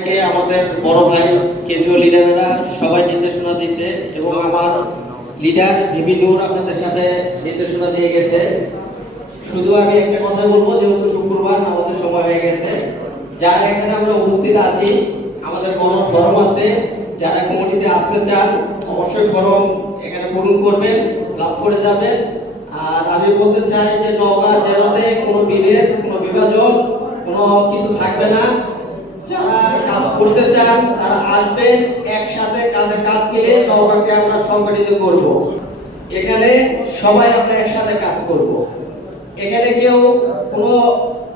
আমাদের বড় ভাই কেন্দ্রীয় লিডাররা সবাই নির্দেশনা দিচ্ছে এবং আমার লিডার ভিপি নূর আপনাদের সাথে নির্দেশনা দিয়ে গেছে। শুধু আমি একটা কথা বলবো, যেহেতু শুক্রবার আমাদের সময় হয়ে গেছে, যারা এখানে আমরা উপস্থিত আছি আমাদের কোনো ফরম আছে, যারা কমিটিতে আসতে চান অবশ্যই ফরম এখানে পূরণ করবেন, লাভ করে যাবেন। আর আমি বলতে চাই যে নওগাঁ জেলাতে কোনো বিভেদ, কোনো বিভাজন, কোনো কিছু থাকবে না। যারা কাজ করতে চান তারা আসবেন, একসাথে কাঁধে কাঁধ মিলে নওগাঁকে আমরা সংগঠিত করব। এখানে সবাই আমরা একসাথে কাজ করব। এখানে কেউ কোনো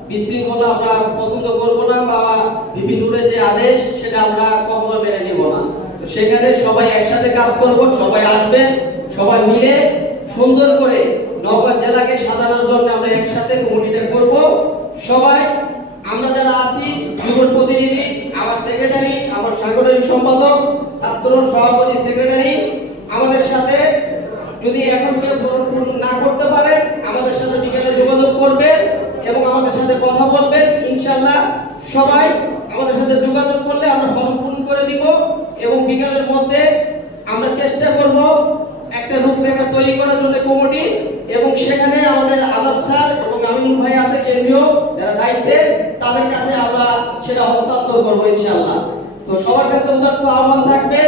বিশৃঙ্খলা আমরা পছন্দ করব না, বা বিভিন্ন যে আদেশ সেটা আমরা কখনো মেনে নিব না। তো সেখানে সবাই একসাথে কাজ করব, সবাই আসবেন, সবাই মিলে সুন্দর করে নওগাঁ জেলাকে সাজানোর জন্য আমরা একসাথে কমিটিটা করব। সবাই আমরা যারা আছি, যুব প্রতিনিধি, আমার সেক্রেটারি, আমার সাংগঠনিক সম্পাদক, ছাত্র সভাপতি, সেক্রেটারি, আমাদের সাথে যদি এখন কেউ না করতে পারে আমাদের সাথে বিকেলে যোগাযোগ করবেন এবং আমাদের সাথে কথা বলবেন। ইনশাআল্লাহ সবাই আমাদের সাথে যোগাযোগ করলে আমরা ফর্ম পূরণ করে দিব এবং বিকেলের মধ্যে আমরা চেষ্টা করব একটা রূপরেখা তৈরি করার জন্য কমিটি, এবং সেখানে আমাদের আজাদ স্যার এবং আমিনুল ভাই আছে কেন্দ্রীয় যারা দায়িত্বে, তাদের কাছে আমরা সেটা হস্তান্তর করবো ইনশাআল্লাহ। তো সবার কাছে উদাত্ত আহ্বান থাকবে,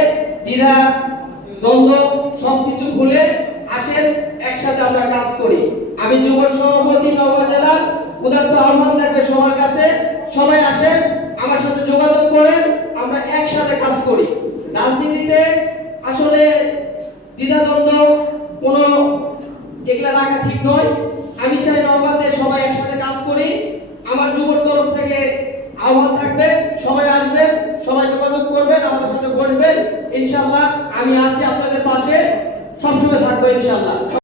দ্বিধা দ্বন্দ্ব সবকিছু ভুলে আসেন, একসাথে আমরা কাজ করি। আমি যুব সভাপতি নওগাঁ জেলার, উদাত্ত আহ্বান থাকবে সবার কাছে, সবাই আসেন, আমার সাথে যোগাযোগ করেন, আমরা একসাথে কাজ করি। রাজনীতিতে আসলে দ্বিধাদ্বন্দ্ব কোনো এগুলা রাখা ঠিক নয়। আমি চাই নওগাঁতে সবাই একসাথে কাজ করি। আমার যুবর তরফ থেকে আহ্বান থাকবে, সবাই আসবেন, সবাই যোগাযোগ করবেন, আমাদের সাথে বসবেন। ইনশাআল্লাহ আমি আছি আপনাদের পাশে, সবসময় থাকবো ইনশাআল্লাহ।